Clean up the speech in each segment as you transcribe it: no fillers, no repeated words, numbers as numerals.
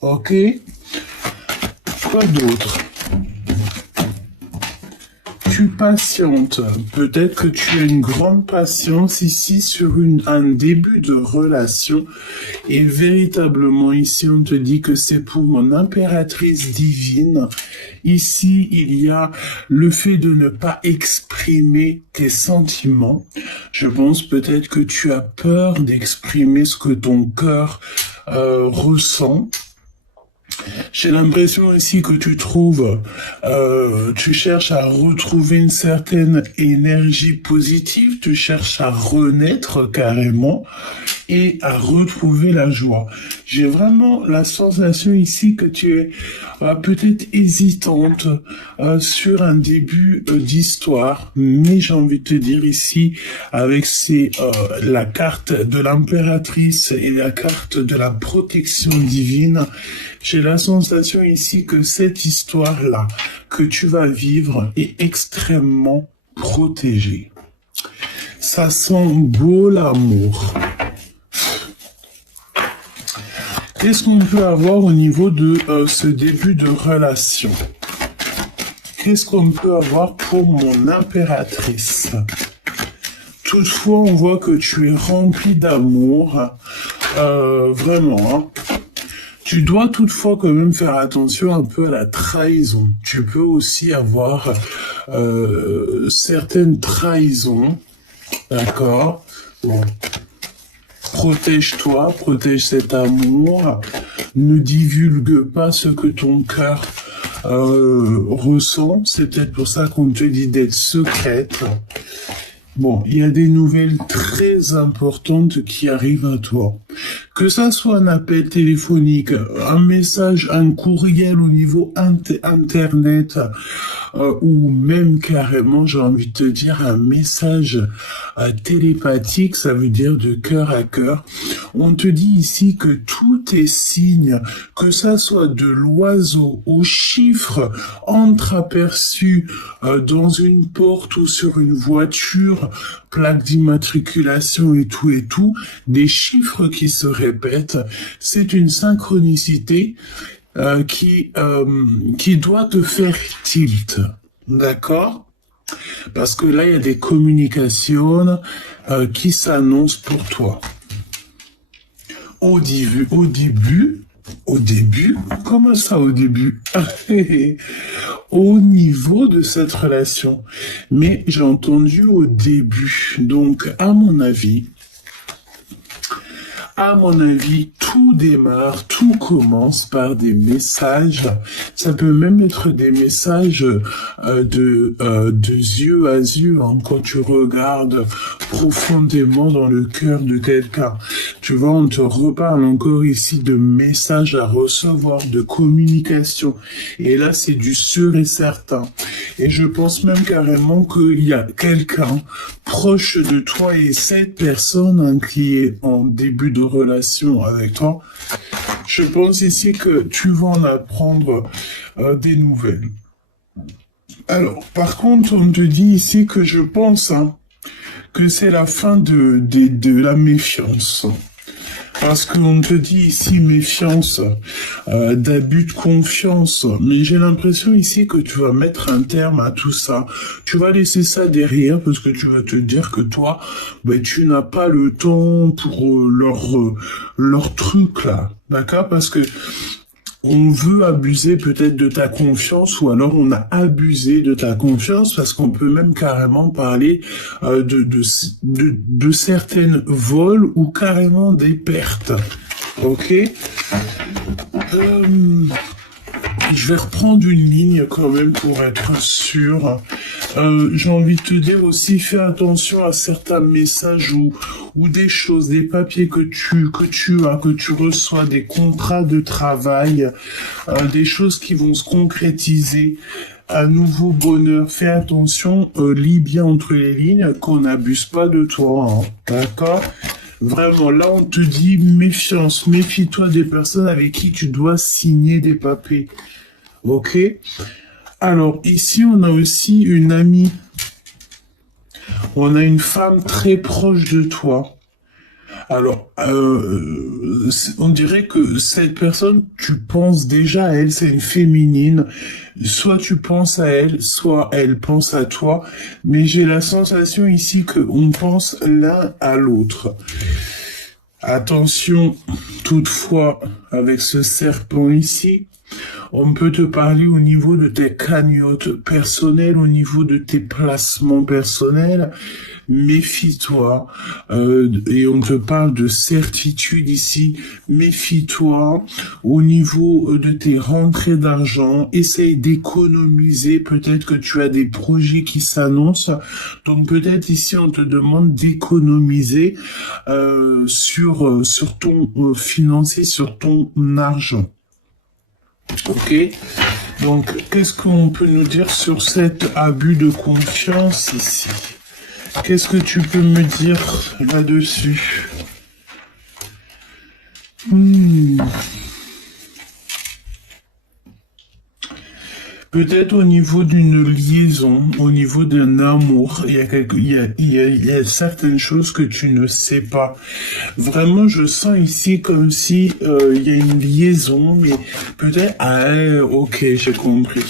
Ok? Quoi d'autre? Tu patientes. Peut-être que tu as une grande patience ici sur un début de relation. Et véritablement, ici, on te dit que c'est pour mon impératrice divine. Ici, il y a le fait de ne pas exprimer tes sentiments. Je pense peut-être que tu as peur d'exprimer ce que ton cœur ressent. J'ai l'impression aussi que tu cherches à retrouver une certaine énergie positive, tu cherches à renaître carrément et à retrouver la joie. J'ai vraiment la sensation ici que tu es peut-être hésitante sur un début d'histoire, mais j'ai envie de te dire ici, avec la carte de l'impératrice et la carte de la protection divine, j'ai la sensation ici que cette histoire-là que tu vas vivre est extrêmement protégée. Ça sent beau l'amour. Qu'est-ce qu'on peut avoir au niveau de ce début de relation? Qu'est-ce qu'on peut avoir pour mon impératrice? Toutefois, on voit que tu es rempli d'amour. Vraiment, hein. Tu dois toutefois quand même faire attention un peu à la trahison. Tu peux aussi avoir certaines trahisons, d'accord? Bon. Protège-toi, protège cet amour. Ne divulgue pas ce que ton cœur ressent. C'est peut-être pour ça qu'on te dit d'être secrète. Bon, il y a des nouvelles très importantes qui arrivent à toi. Que ça soit un appel téléphonique, un message, un courriel au niveau internet, ou même carrément, j'ai envie de te dire, un message télépathique, ça veut dire de cœur à cœur. On te dit ici que tout est signe, que ça soit de l'oiseau au chiffre entreaperçu dans une porte ou sur une voiture, plaque d'immatriculation et tout, des chiffres qui se répètent, c'est une synchronicité qui doit te faire tilt, d'accord? Parce que là, il y a des communications qui s'annoncent pour toi. Au début, comment ça au début? Au niveau de cette relation. Mais j'ai entendu au début. Donc, à mon avis, tout démarre, tout commence par des messages. Ça peut même être des messages de yeux à yeux, hein, quand tu regardes profondément dans le cœur de quelqu'un. Tu vois, on te reparle encore ici de messages à recevoir, de communication. Et là, c'est du sûr et certain. Et je pense même carrément qu'il y a quelqu'un proche de toi et cette personne hein, qui est en début de relation avec toi, je pense ici que tu vas en apprendre des nouvelles. Alors, par contre, on te dit ici que je pense hein, que c'est la fin de la méfiance. Parce qu'on te dit ici méfiance, d'abus de confiance. Mais j'ai l'impression ici que tu vas mettre un terme à tout ça. Tu vas laisser ça derrière parce que tu vas te dire que toi, ben, tu n'as pas le temps pour leur truc là. D'accord? Parce que on veut abuser peut-être de ta confiance ou alors on a abusé de ta confiance parce qu'on peut même carrément parler de certaines vols ou carrément des pertes. Ok. Je vais reprendre une ligne quand même pour être sûr. J'ai envie de te dire aussi, fais attention à certains messages ou des choses, des papiers que tu reçois, des contrats de travail, des choses qui vont se concrétiser. Un nouveau bonheur. Fais attention, lis bien entre les lignes, qu'on n'abuse pas de toi. Hein. D'accord? Vraiment, là, on te dit méfiance. Méfie-toi des personnes avec qui tu dois signer des papiers. Ok? Alors, ici, on a aussi une amie. On a une femme très proche de toi. Alors, on dirait que cette personne, tu penses déjà à elle, c'est une féminine. Soit tu penses à elle, soit elle pense à toi. Mais j'ai la sensation ici qu'on pense l'un à l'autre. Attention, toutefois, avec ce serpent ici, on peut te parler au niveau de tes cagnottes personnelles, au niveau de tes placements personnels. Méfie-toi. Et on te parle de certitude ici. Méfie-toi au niveau de tes rentrées d'argent. Essaye d'économiser. Peut-être que tu as des projets qui s'annoncent. Donc peut-être ici on te demande d'économiser sur ton financier, sur ton argent. Ok, donc qu'est-ce qu'on peut nous dire sur cet abus de confiance ici? Qu'est-ce que tu peux me dire là-dessus? Peut-être au niveau d'une liaison, au niveau d'un amour, il y a certaines choses que tu ne sais pas. Vraiment, je sens ici comme si il y a une liaison, mais peut-être... Ah, ok, j'ai compris.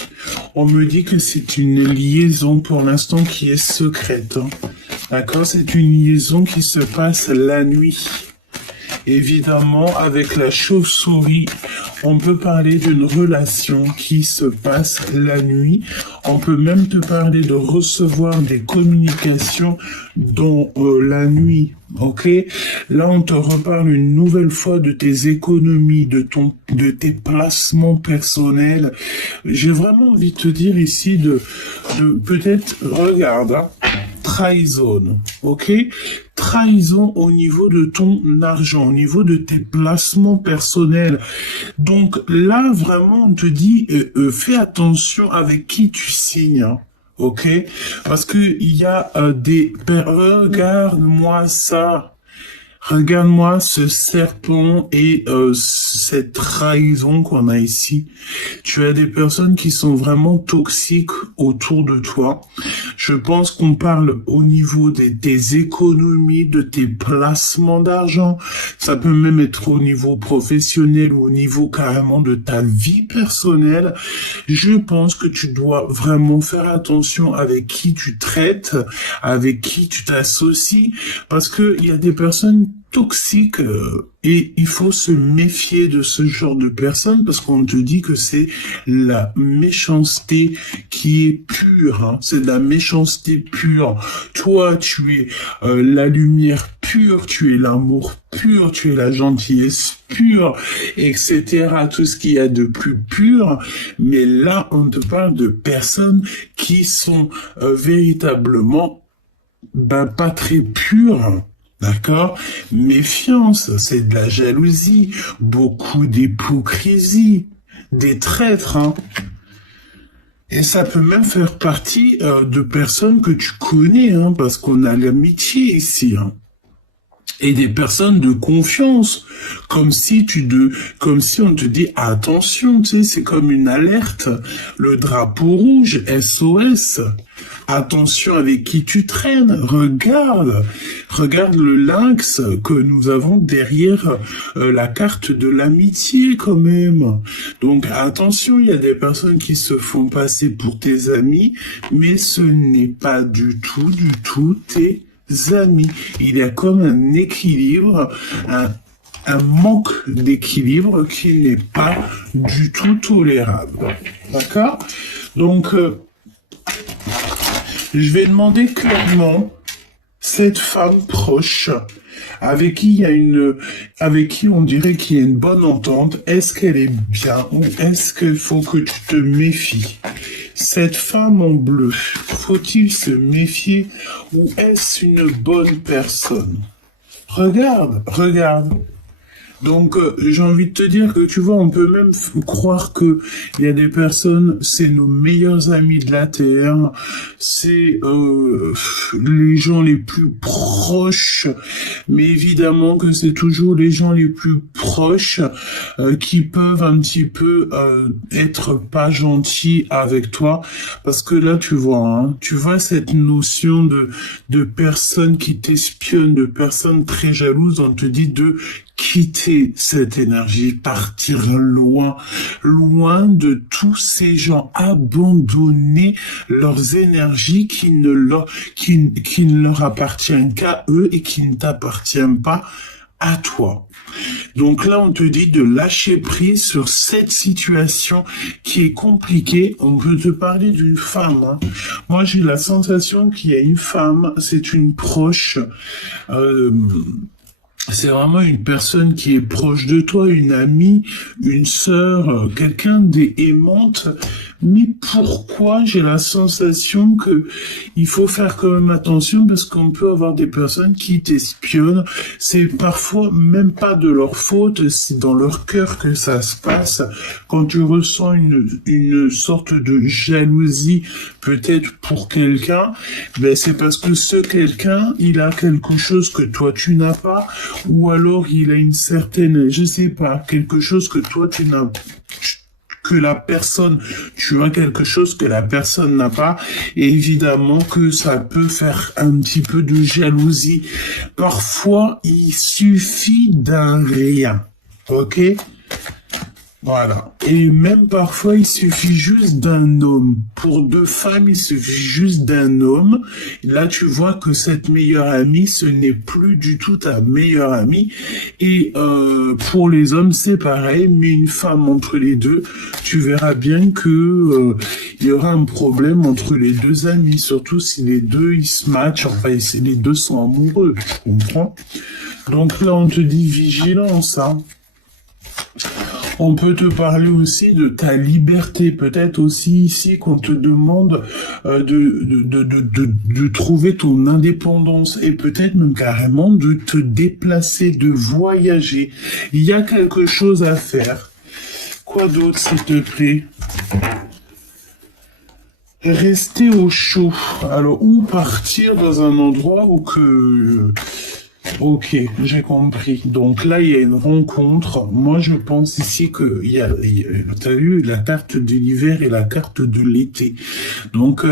On me dit que c'est une liaison pour l'instant qui est secrète. Hein. D'accord? C'est une liaison qui se passe la nuit. Évidemment, avec la chauve-souris, on peut parler d'une relation qui se passe la nuit. On peut même te parler de recevoir des communications dans la nuit. Ok? Là, on te reparle une nouvelle fois de tes économies, de tes placements personnels. J'ai vraiment envie de te dire ici de peut-être, regarde, hein, trahison, ok? Trahison au niveau de ton argent, au niveau de tes placements personnels. Donc là, vraiment, on te dit, fais attention avec qui tu signes. Hein. Ok? Parce que il y a regarde-moi ça. Regarde-moi ce serpent et cette trahison qu'on a ici. Tu as des personnes qui sont vraiment toxiques autour de toi. Je pense qu'on parle au niveau de tes économies, de tes placements d'argent. Ça peut même être au niveau professionnel ou au niveau carrément de ta vie personnelle. Je pense que tu dois vraiment faire attention avec qui tu traites, avec qui tu t'associes, parce que il y a des personnes toxiques et il faut se méfier de ce genre de personnes parce qu'on te dit que c'est la méchanceté qui est pure, hein. C'est de la méchanceté pure. Toi, tu es la lumière pure, tu es l'amour pur, tu es la gentillesse pure, etc. Tout ce qu'il y a de plus pur. Mais là, on te parle de personnes qui sont véritablement pas très pures. D'accord? Méfiance, c'est de la jalousie, beaucoup d'hypocrisie, des traîtres, hein. Et ça peut même faire partie de personnes que tu connais, hein, parce qu'on a l'amitié ici, hein. Et des personnes de confiance, comme si on te dit attention, tu sais, c'est comme une alerte, le drapeau rouge, SOS. Attention avec qui tu traînes, regarde le lynx que nous avons derrière la carte de l'amitié quand même. Donc attention, il y a des personnes qui se font passer pour tes amis, mais ce n'est pas du tout tes amis. Il y a comme un équilibre, un manque d'équilibre qui n'est pas du tout tolérable. D'accord? Donc, je vais demander clairement cette femme proche avec qui on dirait qu'il y a une bonne entente. Est-ce qu'elle est bien ou est-ce qu'il faut que tu te méfies? Cette femme en bleu, faut-il se méfier ou est-ce une bonne personne? Regarde. Donc, j'ai envie de te dire que, tu vois, on peut même croire que il y a des personnes, c'est nos meilleurs amis de la Terre, c'est les gens les plus proches, mais évidemment que c'est toujours les gens les plus proches qui peuvent un petit peu être pas gentils avec toi, parce que là, tu vois cette notion de personnes qui t'espionnent, de personnes très jalouses, on te dit de quitter cette énergie, partir loin, loin de tous ces gens, abandonner leurs énergies qui ne leur appartiennent qu'à eux et qui ne t'appartiennent pas à toi. Donc là, on te dit de lâcher prise sur cette situation qui est compliquée. On peut te parler d'une femme. Hein. Moi, j'ai la sensation qu'il y a une femme, c'est une proche. Euh, c'est vraiment une personne qui est proche de toi, une amie, une sœur, quelqu'un d'aimante. Mais pourquoi j'ai la sensation que il faut faire quand même attention parce qu'on peut avoir des personnes qui t'espionnent. C'est parfois même pas de leur faute, c'est dans leur cœur que ça se passe. Quand tu ressens une sorte de jalousie, peut-être pour quelqu'un, ben c'est parce que ce quelqu'un, il a quelque chose que toi tu n'as pas, ou alors il a une certaine, je sais pas, quelque chose que toi tu n'as que la personne, tu as quelque chose que la personne n'a pas, et évidemment que ça peut faire un petit peu de jalousie. Parfois, il suffit d'un rien, ok? Voilà. Et même parfois, il suffit juste d'un homme. Pour deux femmes, il suffit juste d'un homme. Là, tu vois que cette meilleure amie, ce n'est plus du tout ta meilleure amie. Et pour les hommes, c'est pareil. Mais une femme entre les deux, tu verras bien que il y aura un problème entre les deux amis. Surtout si les deux, ils se matchent. Enfin, si les deux sont amoureux. Tu comprends? Donc là, on te dit vigilance, hein. On peut te parler aussi de ta liberté, peut-être aussi ici qu'on te demande de trouver ton indépendance et peut-être même carrément de te déplacer, de voyager. Il y a quelque chose à faire. Quoi d'autre, s'il te plaît? Rester au chaud. Alors, ou partir dans un endroit où que... Ok, j'ai compris. Donc là, il y a une rencontre. Moi, je pense ici que t'as eu la carte de l'hiver et la carte de l'été. Donc,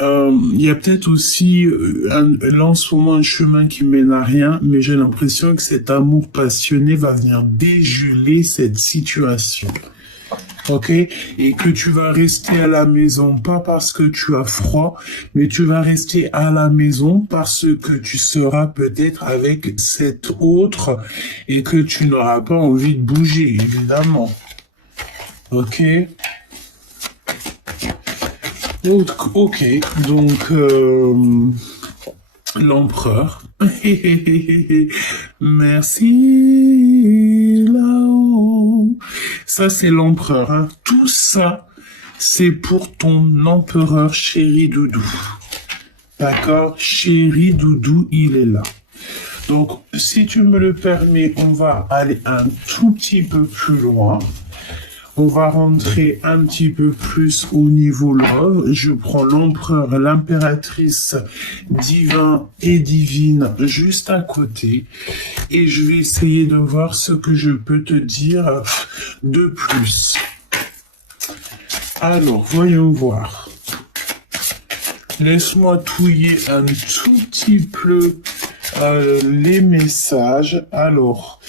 il y a peut-être aussi là en ce moment un chemin qui mène à rien, mais j'ai l'impression que cet amour passionné va venir dégeler cette situation. Ok, et que tu vas rester à la maison, pas parce que tu as froid, mais tu vas rester à la maison parce que tu seras peut-être avec cet autre et que tu n'auras pas envie de bouger, évidemment. Ok. Ok, donc l'empereur. Merci là-haut. Ça, c'est l'empereur. Hein. Tout ça, c'est pour ton empereur chéri doudou. D'accord? Chéri doudou, il est là. Donc, si tu me le permets, on va aller un tout petit peu plus loin. On va rentrer un petit peu plus au niveau love. Je prends l'empereur, l'impératrice divin et divine juste à côté. Et je vais essayer de voir ce que je peux te dire de plus. Alors, voyons voir. Laisse-moi touiller un tout petit peu les messages. Alors...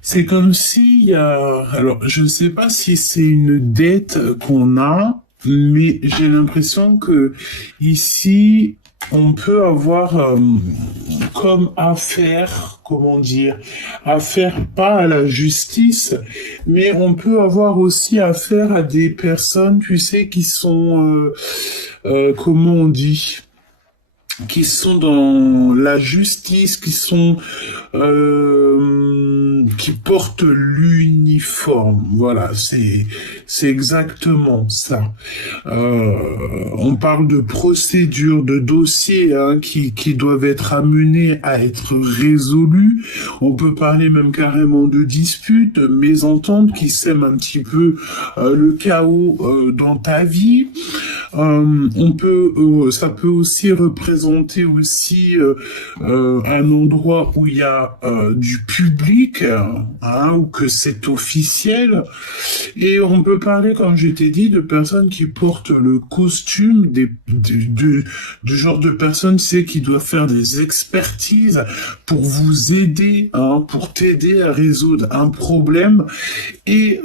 C'est comme si, alors je ne sais pas si c'est une dette qu'on a, mais j'ai l'impression que ici on peut avoir comme affaire, comment dire, affaire pas à la justice, mais on peut avoir aussi affaire à des personnes, tu sais, qui sont, comment on dit, qui sont dans la justice, qui portent l'uniforme. Voilà, c'est exactement ça. On parle de procédures, de dossiers hein, qui doivent être amenés à être résolus. On peut parler même carrément de disputes, mésententes qui sèment un petit peu le chaos dans ta vie. Ça peut aussi représenter aussi un endroit où il y a du public, hein, ou que c'est officiel. Et on peut parler, comme je t'ai dit, de personnes qui portent le costume du genre de personnes, tu sais, qui doivent faire des expertises pour vous aider, hein, pour t'aider à résoudre un problème. Et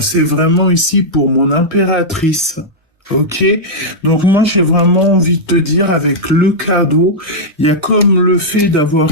c'est vraiment ici pour mon impératrice. Ok, donc moi j'ai vraiment envie de te dire avec le cadeau, il y a comme le fait d'avoir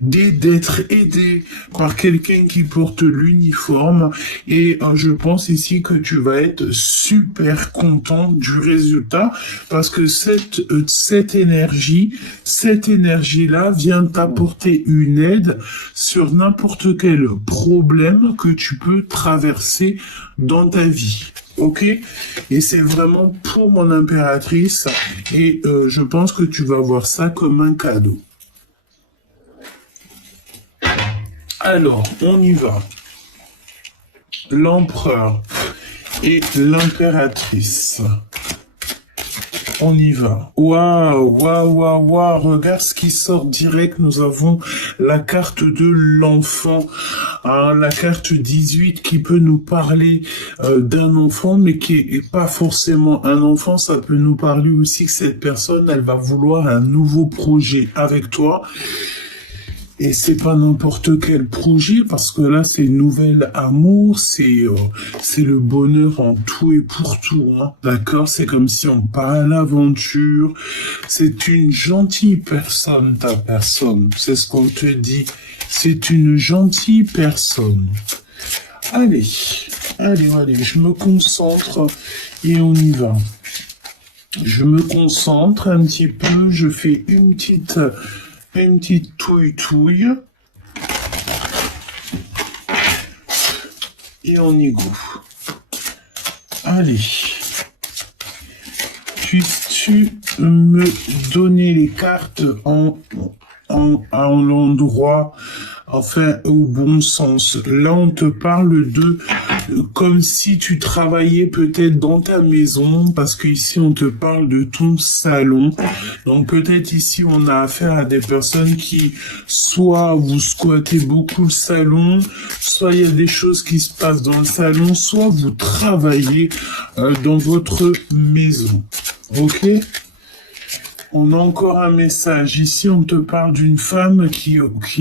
d'être aidé par quelqu'un qui porte l'uniforme et je pense ici que tu vas être super content du résultat parce que cette énergie-là vient t'apporter une aide sur n'importe quel problème que tu peux traverser dans ta vie. Ok, et c'est vraiment pour mon impératrice et je pense que tu vas voir ça comme un cadeau. Alors, on y va. L'empereur et l'impératrice. On y va. Waouh, waouh, waouh, waouh. Regarde ce qui sort direct. Nous avons la carte de l'enfant. Hein, la carte 18 qui peut nous parler d'un enfant, mais qui est pas forcément un enfant. Ça peut nous parler aussi que cette personne, elle va vouloir un nouveau projet avec toi. Et c'est pas n'importe quel projet, parce que là, c'est nouvel amour, c'est le bonheur en tout et pour tout, hein. D'accord? C'est comme si on part à l'aventure. C'est une gentille personne, ta personne. C'est ce qu'on te dit. C'est une gentille personne. Allez, je me concentre et on y va. Je me concentre un petit peu, je fais une petite touille. Et on y go. Allez. Puisses-tu me donner les cartes en l'endroit, enfin, au bon sens. Là, on te parle de comme si tu travaillais peut-être dans ta maison, parce qu'ici, on te parle de ton salon. Donc, peut-être ici, on a affaire à des personnes qui, soit vous squattez beaucoup le salon, soit il y a des choses qui se passent dans le salon, soit vous travaillez dans votre maison. Ok ? On a encore un message. Ici, on te parle d'une femme qui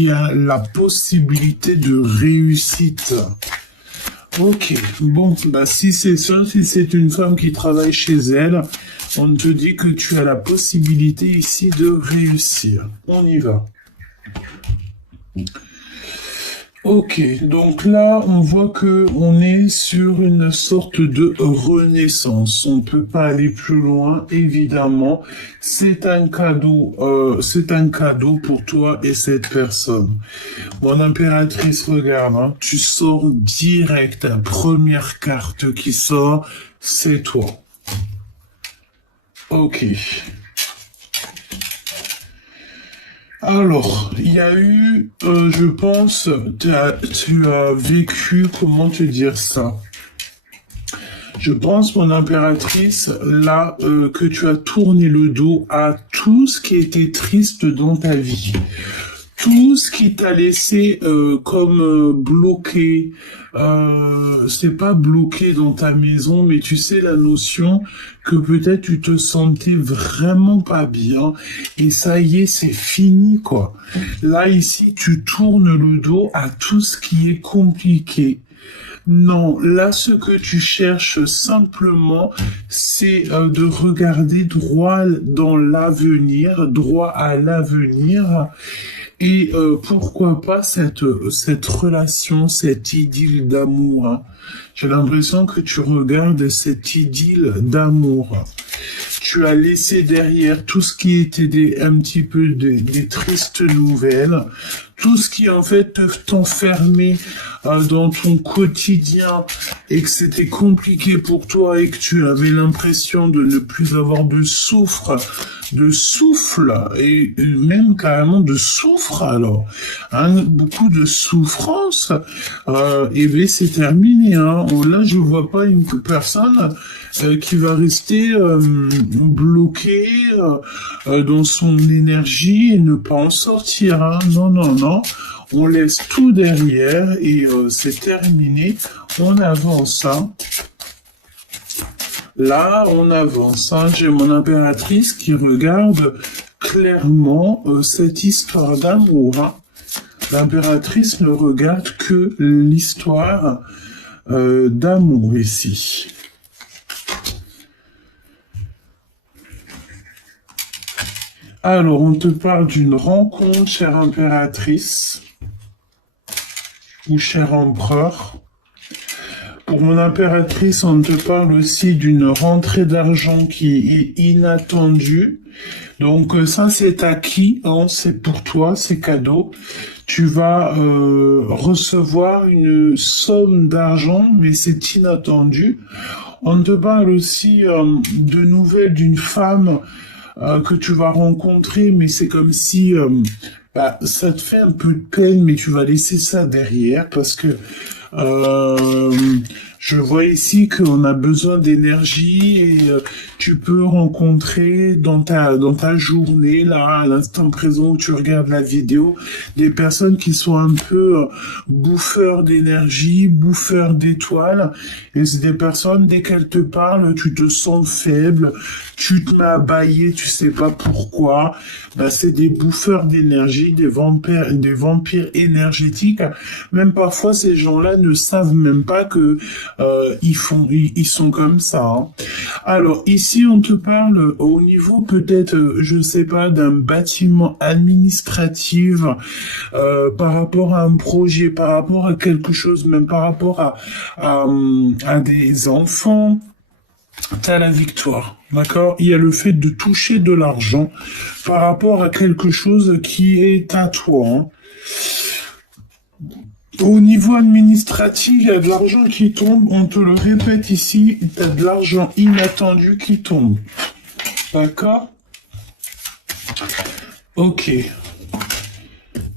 a la possibilité de réussite. Ok. Bon, bah, si c'est ça, si c'est une femme qui travaille chez elle, on te dit que tu as la possibilité ici de réussir. On y va. Ok, donc là, on voit que on est sur une sorte de renaissance. On ne peut pas aller plus loin, évidemment. C'est un cadeau pour toi et cette personne. Mon impératrice, regarde, hein, tu sors direct, la première carte qui sort, c'est toi. Ok. Alors, il y a eu, je pense, tu as vécu, comment te dire ça? Je pense, mon impératrice, là, que tu as tourné le dos à tout ce qui était triste dans ta vie. Tout ce qui t'a laissé comme bloqué, c'est pas bloqué dans ta maison, mais tu sais la notion que peut-être tu te sentais vraiment pas bien et ça y est, c'est fini quoi. Là ici, tu tournes le dos à tout ce qui est compliqué. Non, là, ce que tu cherches simplement, c'est de regarder droit dans l'avenir, droit à l'avenir. Et pourquoi pas cette relation, cette idylle d'amour. Hein. J'ai l'impression que tu regardes cette idylle d'amour. tu as laissé derrière tout ce qui était un petit peu des tristes nouvelles, tout ce qui en fait t'enfermait dans ton quotidien et que c'était compliqué pour toi et que tu avais l'impression de ne plus avoir de souffle et même carrément de souffre alors, hein, beaucoup de souffrance, et bien c'est terminé, hein. Là je vois pas une personne qui va rester bloquée dans son énergie et ne pas en sortir, hein. Non, non, non. On laisse tout derrière et c'est terminé. On avance, hein. Là, on avance, hein. J'ai mon impératrice qui regarde clairement cette histoire d'amour, hein. L'impératrice ne regarde que l'histoire d'amour ici. Alors, on te parle d'une rencontre, chère impératrice, ou cher empereur. Pour mon impératrice, on te parle aussi d'une rentrée d'argent qui est inattendue. Donc ça, c'est acquis, hein, c'est pour toi, c'est cadeau. Tu vas recevoir une somme d'argent, mais c'est inattendu. On te parle aussi de nouvelles d'une femme que tu vas rencontrer, mais c'est comme si ça te fait un peu de peine, mais tu vas laisser ça derrière parce que je vois ici qu'on a besoin d'énergie et tu peux rencontrer dans ta journée, là, à l'instant présent où tu regardes la vidéo, des personnes qui sont un peu bouffeurs d'énergie, bouffeurs d'étoiles. Et c'est des personnes, dès qu'elles te parlent, tu te sens faible, tu te mets à bâiller, tu sais pas pourquoi. C'est des bouffeurs d'énergie, des vampires énergétiques. Même parfois, ces gens-là ne savent même pas que ils sont comme ça, hein. Alors ici, on te parle au niveau peut-être, je sais pas, d'un bâtiment administratif, par rapport à un projet, par rapport à quelque chose, même par rapport à des enfants. T'as la victoire, d'accord? Il y a le fait de toucher de l'argent par rapport à quelque chose qui est à toi, hein. Au niveau administratif, il y a de l'argent qui tombe, on te le répète ici, il y a de l'argent inattendu qui tombe. D'accord? Ok.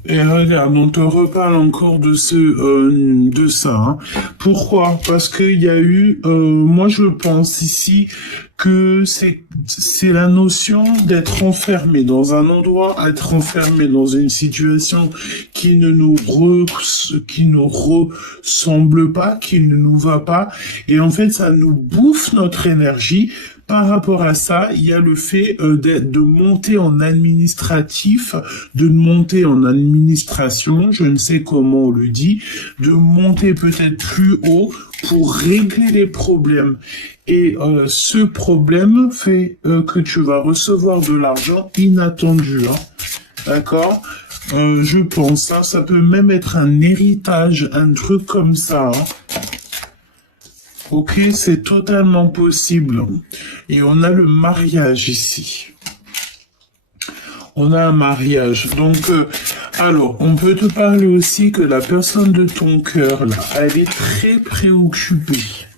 Et regarde, on te reparle encore de de ça, hein. Pourquoi? Parce qu'il y a eu, moi je pense ici que c'est la notion d'être enfermé dans un endroit, être enfermé dans une situation qui ne nous ressemble pas, qui ne nous va pas, et en fait ça nous bouffe notre énergie. Par rapport à ça, il y a le fait de monter en administratif, de monter en administration, je ne sais comment on le dit, de monter peut-être plus haut pour régler les problèmes. Et ce problème fait que tu vas recevoir de l'argent inattendu, hein. D'accord? Je pense, hein, ça peut même être un héritage, un truc comme ça, hein. Ok, c'est totalement possible. Et on a le mariage ici. On a un mariage. Donc, alors, on peut te parler aussi que la personne de ton cœur, là, elle est très préoccupée.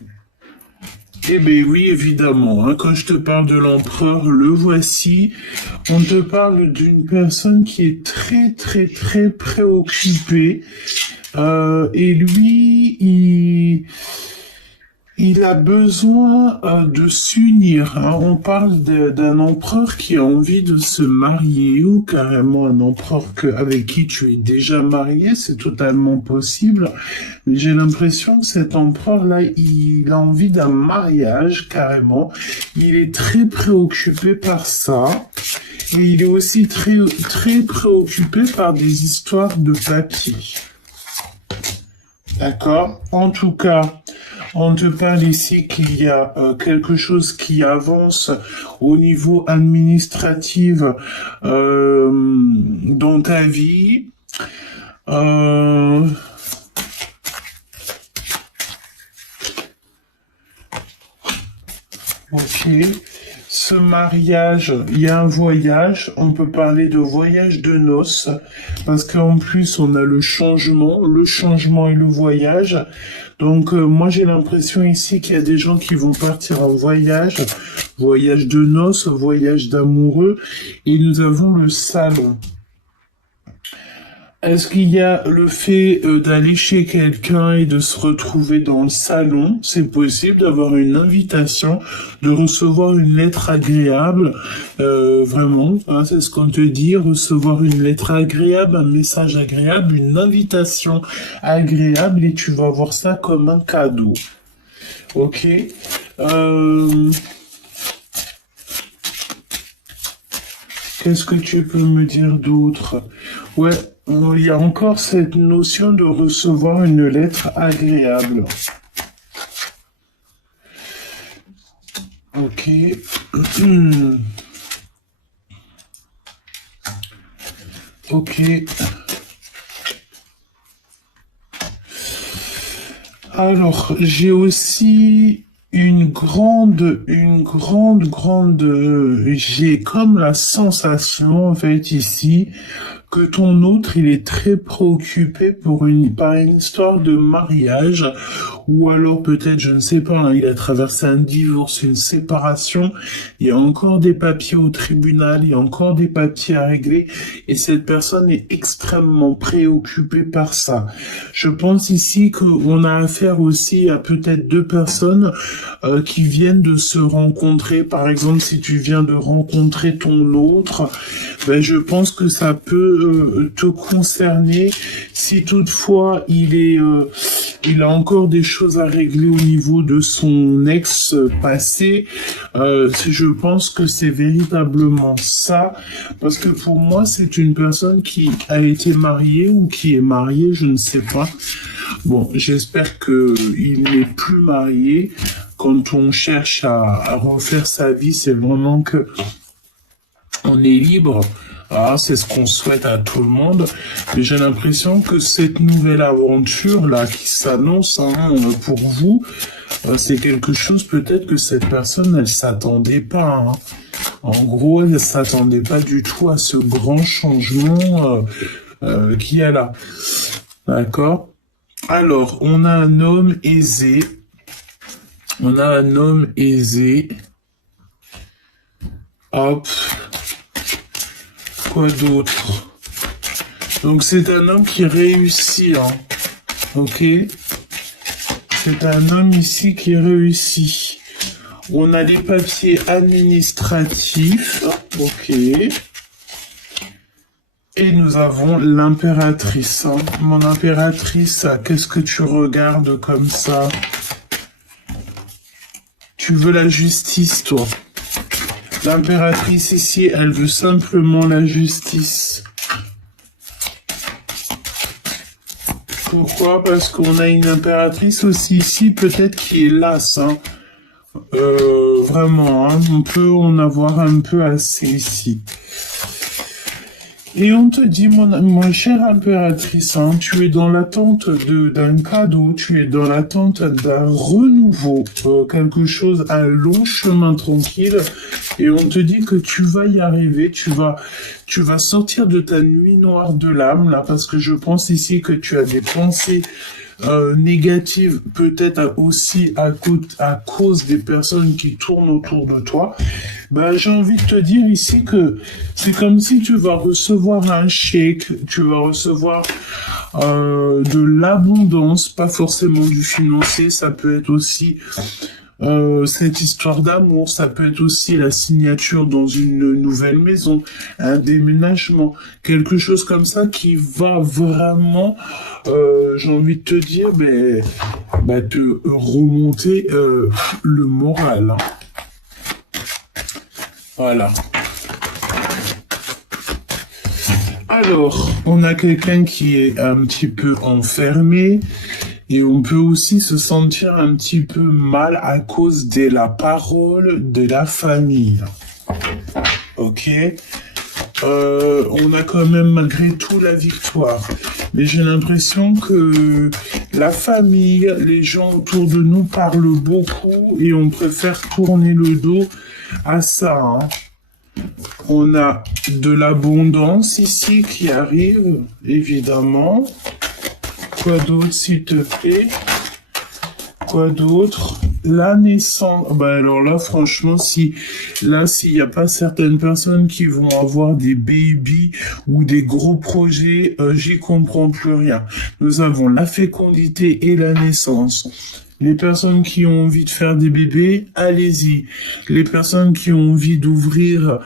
Eh bien oui, évidemment, hein, quand je te parle de l'empereur, le voici. On te parle d'une personne qui est très, très, très préoccupée. Et lui, il a besoin de s'unir, hein. On parle d'un empereur qui a envie de se marier ou carrément un empereur avec qui tu es déjà marié, c'est totalement possible. Mais j'ai l'impression que cet empereur-là, il a envie d'un mariage carrément. Il est très préoccupé par ça. Et il est aussi très, très préoccupé par des histoires de papier. D'accord? En tout cas, on te parle ici qu'il y a quelque chose qui avance au niveau administratif dans ta vie. Ok. ce mariage, il y a un voyage, on peut parler de voyage de noces, parce qu'en plus on a le changement et le voyage. Donc moi j'ai l'impression ici qu'il y a des gens qui vont partir en voyage, voyage de noces, voyage d'amoureux, et nous avons le salon. Est-ce qu'il y a le fait d'aller chez quelqu'un et de se retrouver dans le salon? C'est possible d'avoir une invitation, de recevoir une lettre agréable, vraiment, hein, c'est ce qu'on te dit, recevoir une lettre agréable, un message agréable, une invitation agréable et tu vas voir ça comme un cadeau. Ok. Qu'est-ce que tu peux me dire d'autre? Ouais, il y a encore cette notion de recevoir une lettre agréable. Ok. Ok. Alors, j'ai aussi j'ai comme la sensation, en fait, ici, que ton autre, il est très préoccupé par une histoire de mariage, ou alors peut-être, je ne sais pas, hein, il a traversé un divorce, une séparation, il y a encore des papiers au tribunal, il y a encore des papiers à régler, et cette personne est extrêmement préoccupée par ça. Je pense ici qu'on a affaire aussi à peut-être deux personnes qui viennent de se rencontrer. Par exemple, si tu viens de rencontrer ton autre, ben, je pense que ça peut te concerner si toutefois il a encore des choses à régler au niveau de son ex passé. Je pense que c'est véritablement ça, parce que pour moi, c'est une personne qui a été mariée ou qui est mariée, je ne sais pas. Bon, j'espère que il n'est plus marié. Quand on cherche à refaire sa vie, c'est vraiment que on est libre. Ah, c'est ce qu'on souhaite à tout le monde. Mais j'ai l'impression que cette nouvelle aventure là qui s'annonce pour vous, c'est quelque chose peut-être que cette personne elle s'attendait pas. Hein. En gros, elle s'attendait pas du tout à ce grand changement qu'il y a là. D'accord? Alors, on a un homme aisé. On a un homme aisé. Hop. Quoi d'autre? Donc c'est un homme qui réussit, hein. Ok? C'est un homme ici qui réussit. On a les papiers administratifs. Ok. Et nous avons l'impératrice. Hein. Mon impératrice, qu'est-ce que tu regardes comme ça? Tu veux la justice, toi? L'impératrice ici, elle veut simplement la justice. Pourquoi? Parce qu'on a une impératrice aussi ici, peut-être qui est lasse. Hein. Vraiment, hein, on peut en avoir un peu assez ici. Et on te dit, mon chère impératrice, hein, tu es dans l'attente d'un cadeau, tu es dans l'attente d'un renouveau, quelque chose, un long chemin tranquille, et on te dit que tu vas y arriver, tu vas sortir de ta nuit noire de l'âme, là, parce que je pense ici que tu as des pensées négative, peut-être aussi à cause des personnes qui tournent autour de toi, ben, j'ai envie de te dire ici que c'est comme si tu vas recevoir un chèque, tu vas recevoir de l'abondance, pas forcément du financier, ça peut être aussi cette histoire d'amour, ça peut être aussi la signature dans une nouvelle maison, un déménagement, quelque chose comme ça qui va vraiment, j'ai envie de te dire, te remonter le moral. Hein. Voilà. Alors, on a quelqu'un qui est un petit peu enfermé. Et on peut aussi se sentir un petit peu mal à cause de la parole de la famille. Ok? On a quand même malgré tout la victoire. Mais j'ai l'impression que la famille, les gens autour de nous parlent beaucoup et on préfère tourner le dos à ça, hein. On a de l'abondance ici qui arrive, évidemment. Quoi d'autre, s'il te plaît? Quoi d'autre? La naissance. Bah alors là, franchement, s'il n'y a pas certaines personnes qui vont avoir des babies ou des gros projets, j'y comprends plus rien. Nous avons la fécondité et la naissance. Les personnes qui ont envie de faire des bébés, allez-y. Les personnes qui ont envie d'ouvrir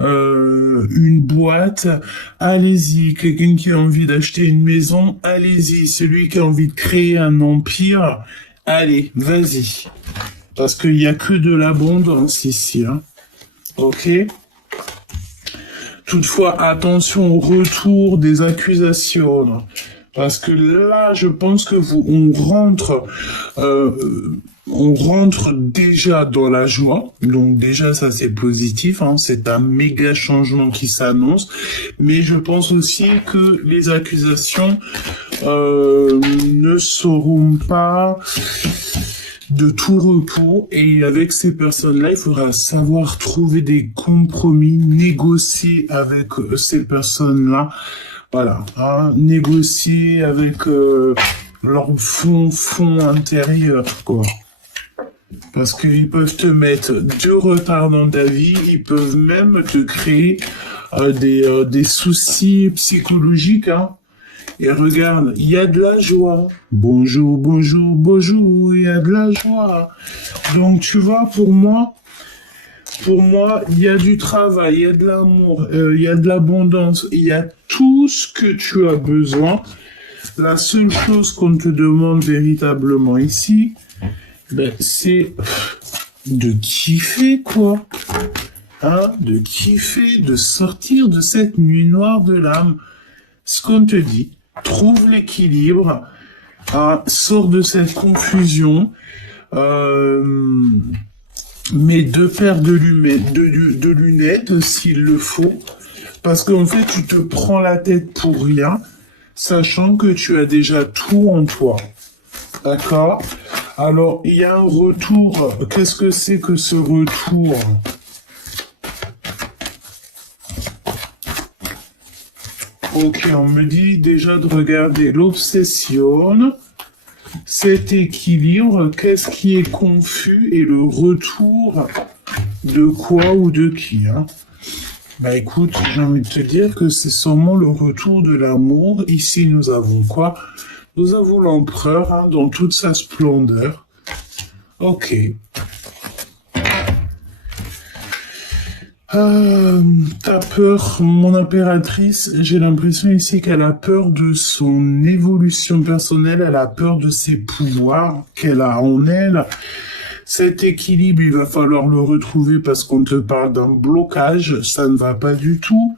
une boîte, allez-y. Quelqu'un qui a envie d'acheter une maison, allez-y. Celui qui a envie de créer un empire, allez, vas-y. Parce qu'il n'y a que de l'abondance ici, hein. Ok? Toutefois, attention au retour des accusations. Parce que là, je pense que on rentre déjà dans la joie. Donc déjà, ça c'est positif, hein. C'est un méga changement qui s'annonce. Mais je pense aussi que les accusations ne seront pas de tout repos. Et avec ces personnes-là, il faudra savoir trouver des compromis, négocier avec ces personnes-là. Voilà, hein, négocier avec leur fond intérieur, quoi. Parce qu'ils peuvent te mettre du retard dans ta vie, ils peuvent même te créer des soucis psychologiques, hein. Et regarde, il y a de la joie. Bonjour, bonjour, bonjour, il y a de la joie. Donc, tu vois, pour moi, il y a du travail, il y a de l'amour, il y a de l'abondance, il y a tout ce que tu as besoin. La seule chose qu'on te demande véritablement ici, ben, c'est de kiffer, quoi. Hein, de kiffer, de sortir de cette nuit noire de l'âme. Ce qu'on te dit, trouve l'équilibre, hein, sors de cette confusion, mets 2 paires de lunettes s'il le faut, parce qu'en fait tu te prends la tête pour rien, sachant que tu as déjà tout en toi. D'accord? Alors il y a un retour. Qu'est-ce que c'est que ce retour? Ok, on me dit déjà de regarder l'obsession. Cet équilibre, qu'est-ce qui est confus et le retour de quoi ou de qui, hein? Bah écoute, j'ai envie de te dire que c'est sûrement le retour de l'amour. Ici, nous avons quoi? Nous avons l'empereur, hein, dans toute sa splendeur. Ok. T'as peur, mon impératrice, j'ai l'impression ici qu'elle a peur de son évolution personnelle, elle a peur de ses pouvoirs qu'elle a en elle. Cet équilibre, il va falloir le retrouver parce qu'on te parle d'un blocage, ça ne va pas du tout.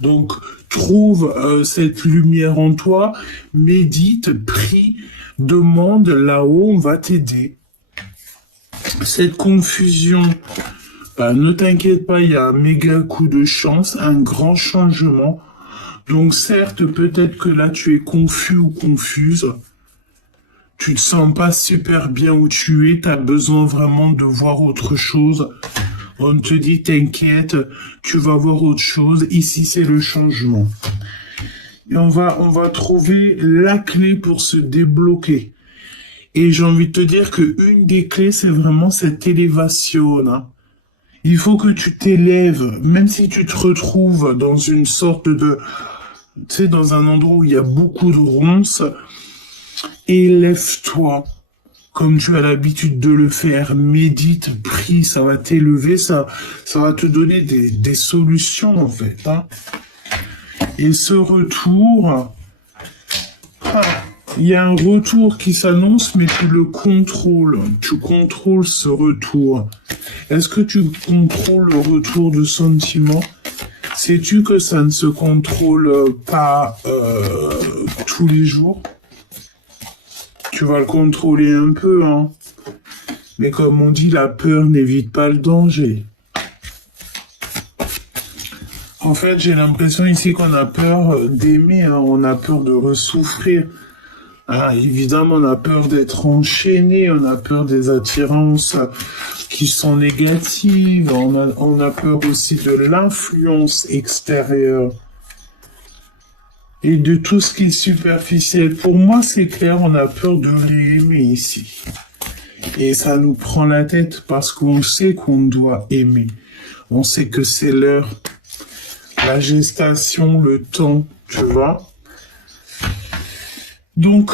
Donc, trouve cette lumière en toi, médite, prie, demande là-haut, on va t'aider. Cette confusion... Bah, ne t'inquiète pas, il y a un méga coup de chance, un grand changement. Donc certes, peut-être que là tu es confus ou confuse. Tu te sens pas super bien où tu es, tu as besoin vraiment de voir autre chose. On te dit t'inquiète, tu vas voir autre chose. Ici c'est le changement. Et on va trouver la clé pour se débloquer. Et j'ai envie de te dire que une des clés, c'est vraiment cette élévation, hein. Il faut que tu t'élèves, même si tu te retrouves dans une sorte de... Tu sais, dans un endroit où il y a beaucoup de ronces, élève-toi, comme tu as l'habitude de le faire, médite, prie, ça va t'élever, ça va te donner des solutions, en fait, hein. Et ce retour... Il y a un retour qui s'annonce, mais tu le contrôles. Tu contrôles ce retour. Est-ce que tu contrôles le retour de sentiment? Sais-tu que ça ne se contrôle pas tous les jours? Tu vas le contrôler un peu, hein. Mais comme on dit, la peur n'évite pas le danger. En fait, j'ai l'impression ici qu'on a peur d'aimer, hein, on a peur de ressouffrir. Ah, évidemment, on a peur d'être enchaîné, on a peur des attirances qui sont négatives, on a peur aussi de l'influence extérieure et de tout ce qui est superficiel. Pour moi, c'est clair, on a peur de les aimer ici. Et ça nous prend la tête parce qu'on sait qu'on doit aimer. On sait que c'est l'heure, la gestation, le temps, tu vois. Donc,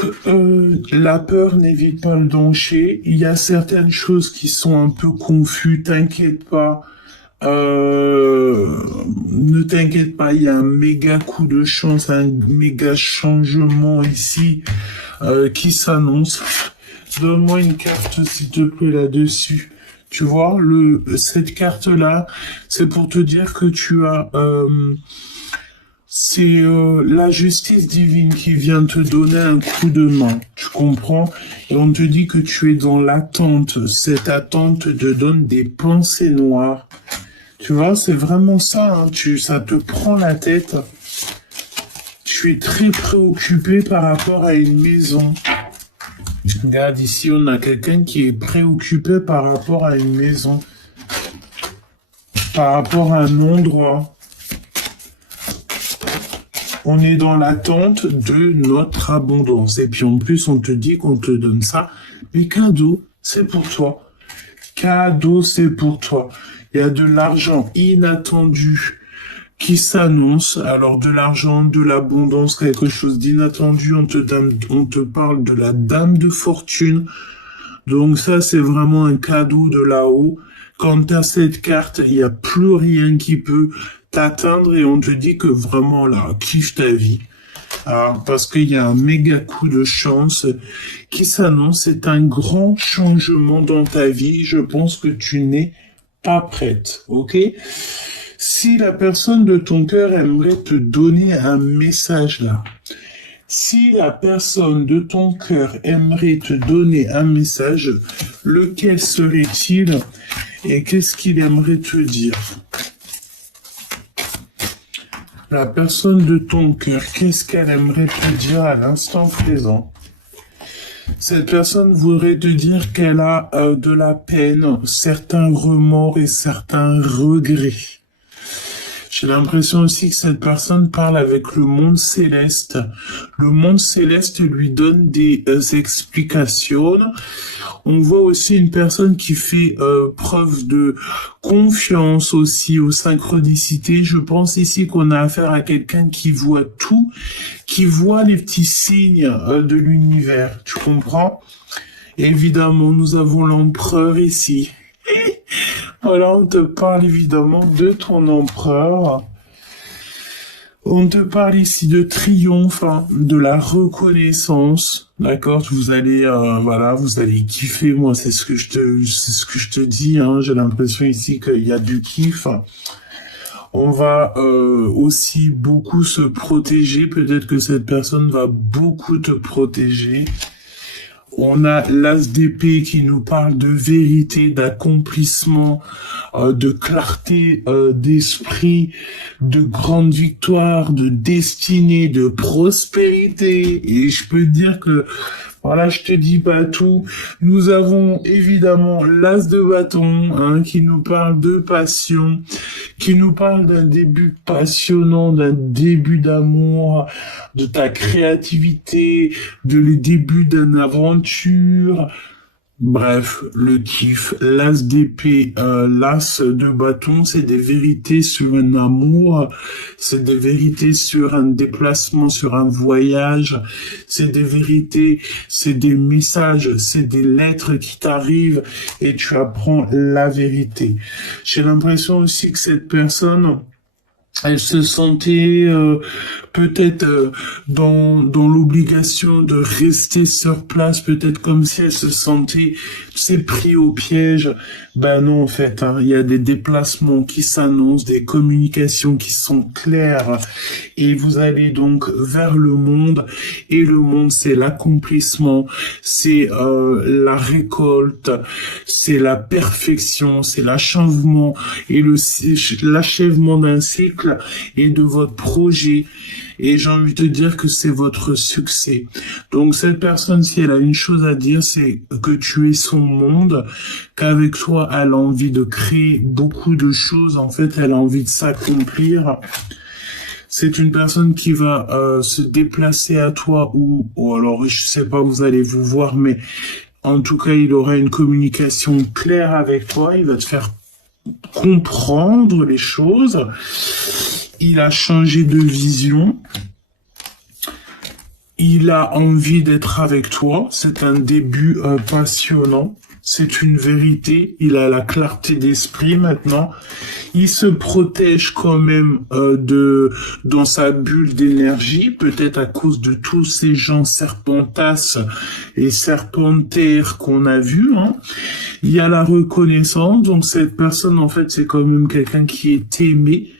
la peur n'évite pas le danger. Il y a certaines choses qui sont un peu confuses. T'inquiète pas. Ne t'inquiète pas, il y a un méga coup de chance, un méga changement ici qui s'annonce. Donne-moi une carte, s'il te plaît, là-dessus. Tu vois, cette carte-là, c'est pour te dire que tu as... c'est la justice divine qui vient te donner un coup de main, tu comprends? Et on te dit que tu es dans l'attente. Cette attente te donne des pensées noires. Tu vois, c'est vraiment ça, hein. Ça te prend la tête. Tu es très préoccupé par rapport à une maison. Regarde, ici, on a quelqu'un qui est préoccupé par rapport à une maison. Par rapport à un endroit. On est dans l'attente de notre abondance. Et puis en plus, on te dit qu'on te donne ça. Mais cadeau, c'est pour toi. Cadeau, c'est pour toi. Il y a de l'argent inattendu qui s'annonce. Alors de l'argent, de l'abondance, quelque chose d'inattendu. On te parle de la dame de fortune. Donc ça, c'est vraiment un cadeau de là-haut. Quand tu as cette carte, il n'y a plus rien qui peut t'atteindre et on te dit que vraiment là, kiffe ta vie. Alors, parce qu'il y a un méga coup de chance qui s'annonce. C'est un grand changement dans ta vie. Je pense que tu n'es pas prête, ok? Si la personne de ton cœur aimerait te donner un message là, si la personne de ton cœur aimerait te donner un message, lequel serait-il et qu'est-ce qu'il aimerait te dire? La personne de ton cœur, qu'est-ce qu'elle aimerait te dire à l'instant présent? Cette personne voudrait te dire qu'elle a de la peine, certains remords et certains regrets. J'ai l'impression aussi que cette personne parle avec le monde céleste. Le monde céleste lui donne des explications. On voit aussi une personne qui fait preuve de confiance aussi aux synchronicités. Je pense ici qu'on a affaire à quelqu'un qui voit tout, qui voit les petits signes de l'univers. Tu comprends? Évidemment, nous avons l'empereur ici. Voilà, on te parle évidemment de ton empereur. On te parle ici de triomphe, hein, de la reconnaissance. D'accord, vous allez, voilà, vous allez kiffer. Moi, c'est ce que je te dis. Hein, j'ai l'impression ici qu'il y a du kiff. On va aussi beaucoup se protéger. Peut-être que cette personne va beaucoup te protéger. On a l'as d'épée qui nous parle de vérité, d'accomplissement, de clarté d'esprit, de grande victoire, de destinée, de prospérité. Et je peux te dire que, voilà, je te dis pas tout. Nous avons évidemment l'as de bâton, hein, qui nous parle de passion, qui nous parle d'un début passionnant, d'un début d'amour, de ta créativité, de le début d'une aventure. Bref, le kiff, l'as d'épée, l'as de bâton, c'est des vérités sur un amour, c'est des vérités sur un déplacement, sur un voyage, c'est des vérités, c'est des messages, c'est des lettres qui t'arrivent et tu apprends la vérité. J'ai l'impression aussi que cette personne, elle se sentait peut-être dans l'obligation de rester sur place, peut-être comme si elle se sentait, c'est pris au piège. Ben non, en fait, hein, il y a des déplacements qui s'annoncent, des communications qui sont claires, et vous allez donc vers le monde, et le monde, c'est l'accomplissement, c'est la récolte, c'est la perfection, c'est l'achèvement, et l'achèvement d'un cycle couple et de votre projet. Et j'ai envie de te dire que c'est votre succès. Donc cette personne, si elle a une chose à dire, c'est que tu es son monde, qu'avec toi, elle a envie de créer beaucoup de choses. En fait, elle a envie de s'accomplir. C'est une personne qui va se déplacer à toi ou alors je sais pas, vous allez vous voir, mais en tout cas, il aura une communication claire avec toi. Il va te faire comprendre les choses. Il a changé de vision. Il a envie d'être avec toi. C'est un début passionnant. C'est une vérité. Il a la clarté d'esprit maintenant. Il se protège quand même dans sa bulle d'énergie, peut-être à cause de tous ces gens serpentasses et serpentaires qu'on a vus. Hein. Il y a la reconnaissance. Donc cette personne, en fait, c'est quand même quelqu'un qui est aimé.